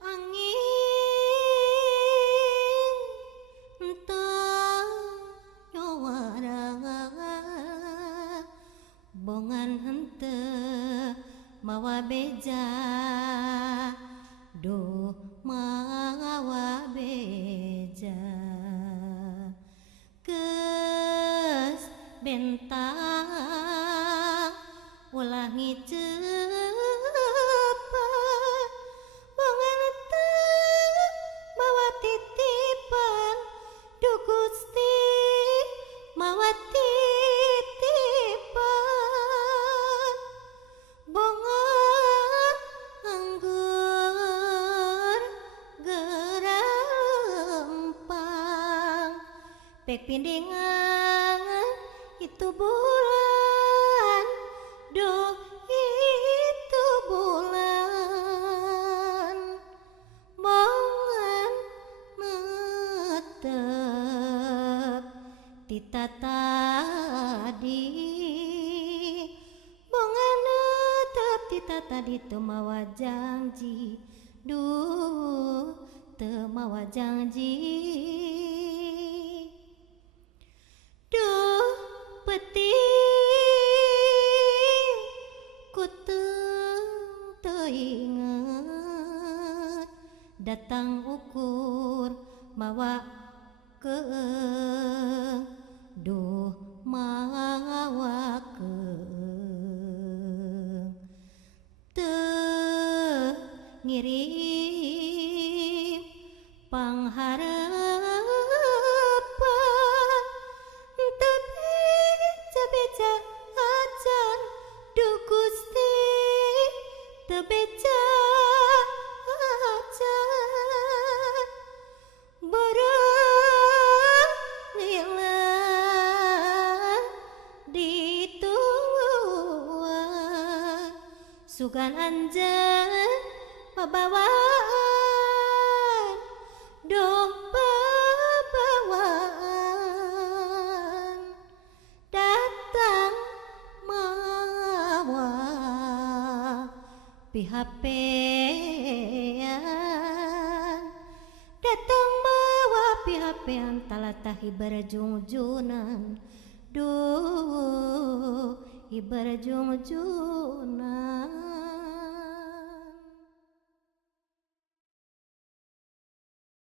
Angin teu nyawara bongan henteu mawa beja duh mawa beja geus bentang ulah ngicepan bongan teu mawa titipan duh Gusti mawa titipan bongan anggur gerempang pek pindingan itu bulan duh itu bulan bongan netep tita tadi bongan netep tita tadi teu mawa janji duh teu mawa janji duh penting ku teu inget datang ukur mawa keung duh mawa keung teu ngirim pangharapan teu beja-beja acan duh Gusti teu beja acan barang lila dituan sugan anjeun pabawaan dong pabawaan datang mawa pihapean datang mawa pihapean talatah ibarjungjunan duh ibarjungjunan